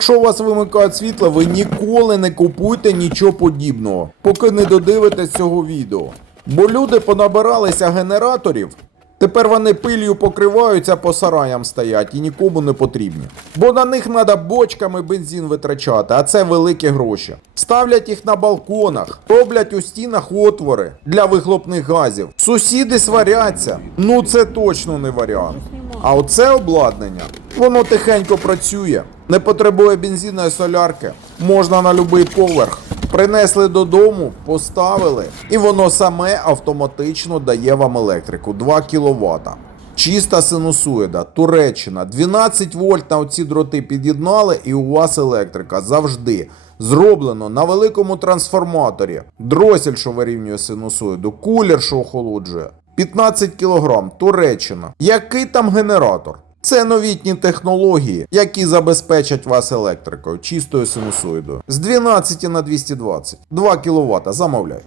Якщо у вас вимикають світло, ви ніколи не купуйте нічого подібного, поки не додивитесь цього відео. Бо люди понабиралися генераторів, тепер вони пилью покриваються по сараям стоять і нікому не потрібні. Бо на них треба бочками бензин витрачати, а це великі гроші. Ставлять їх на балконах, роблять у стінах отвори для вихлопних газів. Сусіди сваряться. Ну це точно не варіант. А оце обладнання, воно тихенько працює, не потребує бензину солярки, можна на будь-який поверх. Принесли додому, поставили, і воно саме автоматично дає вам електрику 2 кВт. Чиста синусоїда, Туреччина, 12 вольт на оці дроти під'єднали, і у вас електрика завжди. Зроблено на великому трансформаторі. Дросель, що вирівнює синусоїду, кулер, що охолоджує. 15 кг, Туреччина. Який там генератор? Це новітні технології, які забезпечать вас електрикою, чистою синусоїдою. З 12 на 220. 2 кВт, замовляй.